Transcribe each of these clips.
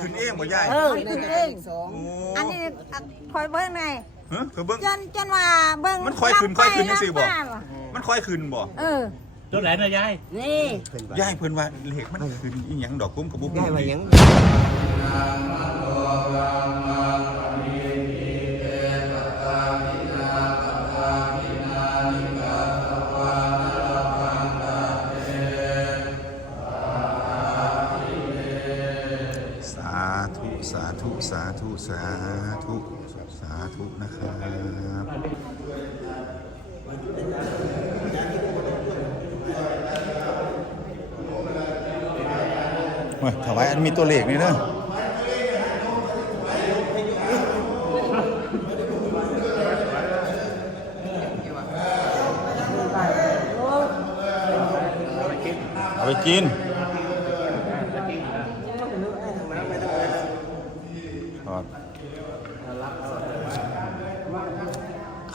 ขึ้นเองบ่ใหญ่เออขึ้นเองอันนี้คอยเบิ้งไงเบิ้งจนจนว่าเบิ้งมันคอยขึ้นคอยขึ้นนี่บ่มันคอยขึ้นบ่เออตัวไหนนะยาย นี่ ยายเพิ่นว่าเหล็กมันคืออีหยังดอกกุ้มกับบุกยายว่าหยังสาธุ สาธุ สาธุ สาธุ นะครับมาถวายอันมีตัวเลขนี่นะเอาไปกิน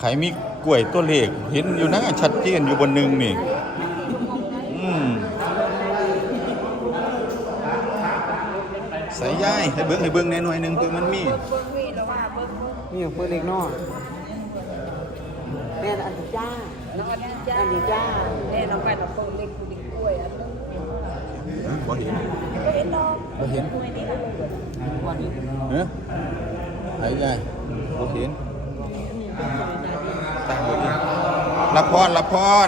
ขามีกล้วยตัวเล็ก เห็นอยู่นะชัดเจนอยู่บนหนึ่งนี่ใส่ย่าย ให้เบิ้งให้เบิ้งในหน่วยหนึ่งตัวมันมีนี่เปิดเล็กน้อแน่อันตจ้าอันตจ้าแน่น้องไปเราตปิเล็กคุณกล้วยบ่เห็นบ่เห็นบ่เห็นเนื้อหายใจบ่เห็นรับพรรับพร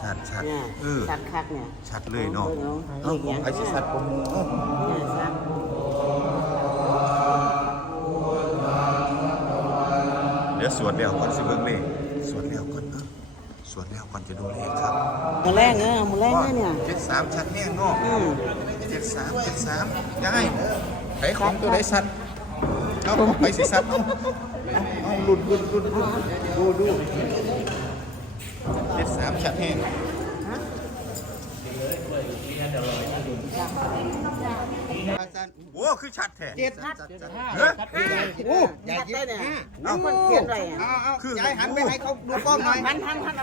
ชัดชัดเออชัดคักเนี่ยชัดเลยเนาะไอ้สชัดผมเดี๋ยวสวดเดี่ยวก่อนสิเพิ่งนี่สวดเดี่ยวก่อนนะสวดเดี่ยวก่อนจะดูเลขครับมูแรกเนี่ยมูแรกเนี่ยเจ็ดสามชัดเนี่ยเนาะเจ็ดสามเจ็ดสามยังไงไข่ของตัวได้ชัดเอาไปสิชัดเอาเอาหลุดหลุดหลุดหลุดดูดูสามชัดแห้งโอ้คือชัดแท้เจ็ดชัดเฮ้ยใหญ่ยิ่งเลยเนี่ยโอ่้คือใหญ่หันไปให้เขาดูกล้องหน่อย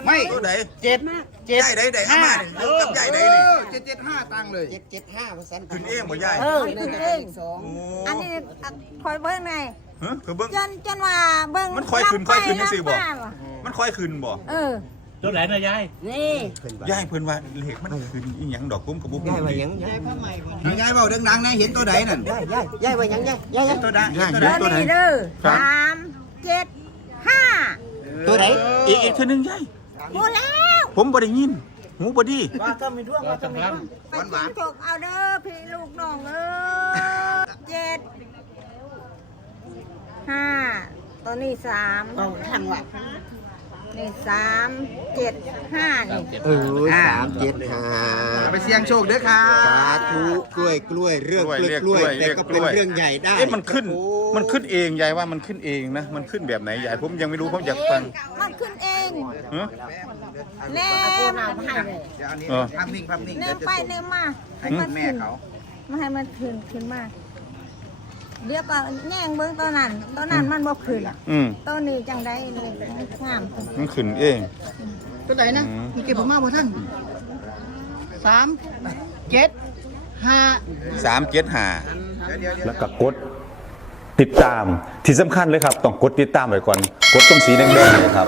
ไม่ตัวไหนเจ็ดนะเจ็ดใหญ่ใหด่ห้าเลย่ใเจ็ดเจ็ดห้าตังเลยเจ็ดเจ็ดห้าเปอร์เซ็นต์ขึ้นเองหมดใหญ่เออขึ้นเองสองอันนี้คอยเบิ้งไงเฮ้ยคือเบิ้งจนจนว่าเบิ้งมันคอยขึ้นคอยขึ้นนี่สิบอกมันคอยขึ้นบอกเออตัวไหนนะยายนี่ยายเพิ่นว่าเหล็กมันคื้อย่างดอกกุ้มกับบุ้ยายว่ายังยายพ่อใหม่คนนี้ยายเบาดังๆนะเห็นตัวไหนนั่นยายยายย่ายวงยายยยัวยายตัวไหนตัวไหนเด้อสามเจ็ดห้าตัวไหนอีกอีตัวหนึ่งยายพูดแล้วผมบ่ได้ยินหูบ่ดีว่าจะมีด้วงว่าจะมีด้วงไปจิ้มจกเอาเด้อพี่ลูกน้องเด้อเจ็ดห้าตัวนี้สามต้องทหว่ะสามเจ็ดห้าเออสามเจ็ดห้าไปเสี่ยงโชคเด้อครับสาธุกล้วยกล้วยเรื่องกล้วยกล้วยแต่ก็เป็นเรื่องใหญ่ได้มันขึ้น มันขึ้นเองยายว่ามันขึ้นเองนะ มันขึ้นแบบไหนยายผมยังไม่รู้ผมอยากฟัง มันขึ้นเองเนี่ยเนี่ยเนี่ยไปเนี่ยมาให้มันขึ้นมาให้มันขึ้นขึ้นมาเรียกว่าแง่งเบื้องต้นนั้นต้นนั้นมันบกขึ้นอ่ะต้นนี้จังได้งาม มันขึ้นเองก็ได้นะมีเก็บมากพอท่านสามเจ็ดห้า สามเจ็ดห้าแล้วก็กด ติดตามที่สำคัญเลยครับ ต้องกดติดตามไว้ก่อนกดตรงสีแดงๆลยครับ